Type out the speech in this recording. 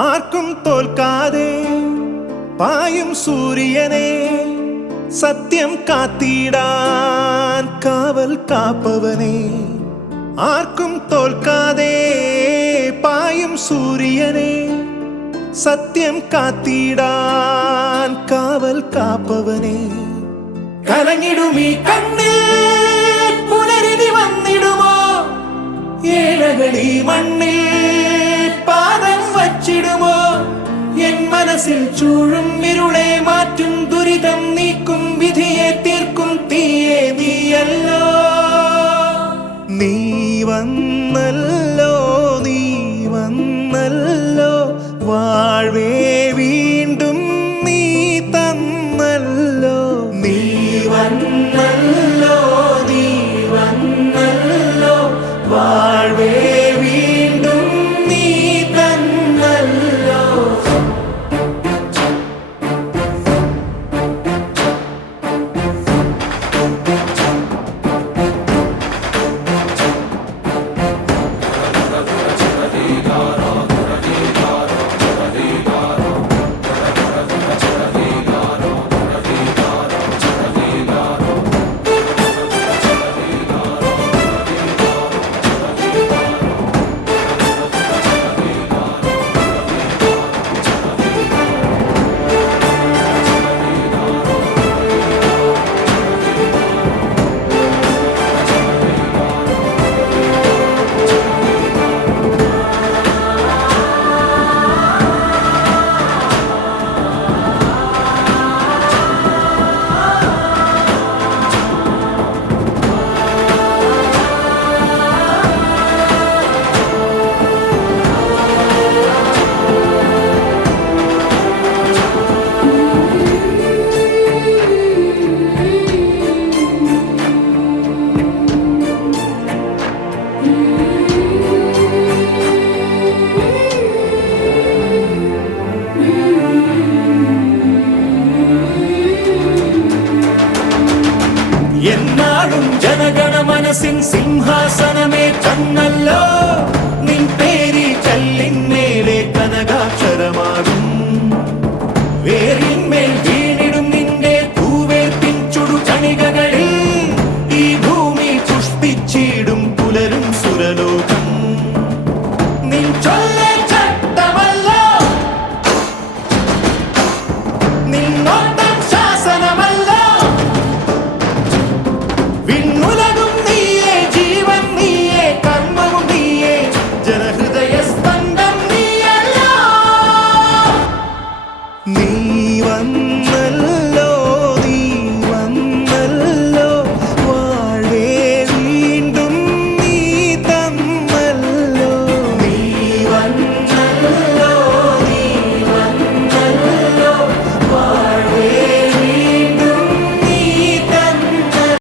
ആർക്കും തോൽക്കാതെ പായും സൂര്യനെ സത്യം കാത്തിടാൻ കാവൽ കാപ്പവനെ. ആർക്കും തോൽക്കാതെ പായും സൂര്യനെ സത്യം കാത്തിടാൻ കാവൽ കാപ്പവനെ. കലങ്ങിടുമീ കണ്ണിൽ പുലരിനി വന്നിടുമോ? ഏഴകളീ മണ്ണിൽ പാദം വച്ചിടുമോ? എൻ മനസ്സിൽ ചൂഴും ഇരുളെ മാറ്റും ദുരിതം നീക്കും വിധിയെ തീർക്കും തീയെ നീയല്ലോ. നീ വന്നല്ലോ, നീ വന്നല്ലോ, വാഴ്വേ വീണ്ടും നീ തന്നല്ലോ. നീ വന്നല്ലോ, നീ വന്നല്ലോ, വാഴ്വേ വീണ്ടും നീ തന്നല്ലോ. എന്നാളും ജനഗണ മനസ്സിൻ സിംഹാസനമേ കണ്ണല്ലോ. നിൻ പേരി കല്ലിന്മേലെ കനകാക്ഷരമാകും. വേരിന്മേൽ വീണിടും നിന്റെ തൂവേർപ്പിൻ ചുടുകണികകളിൽ ഈ ഭൂമി പുഷ്പിച്ചിടും പുലരും സുരലോകം. നിൻ ചൊല്ലേ ചട്ടമല്ലോ, നിന്നോട്ടം ശാസനമല്ലോ. വിണ്ണുലകും നീയേ, ജീവൻ നീയേ, കർമ്മവും നീയേ, ജനഹൃദയ സ്പന്ദം നീയല്ലോ. നീ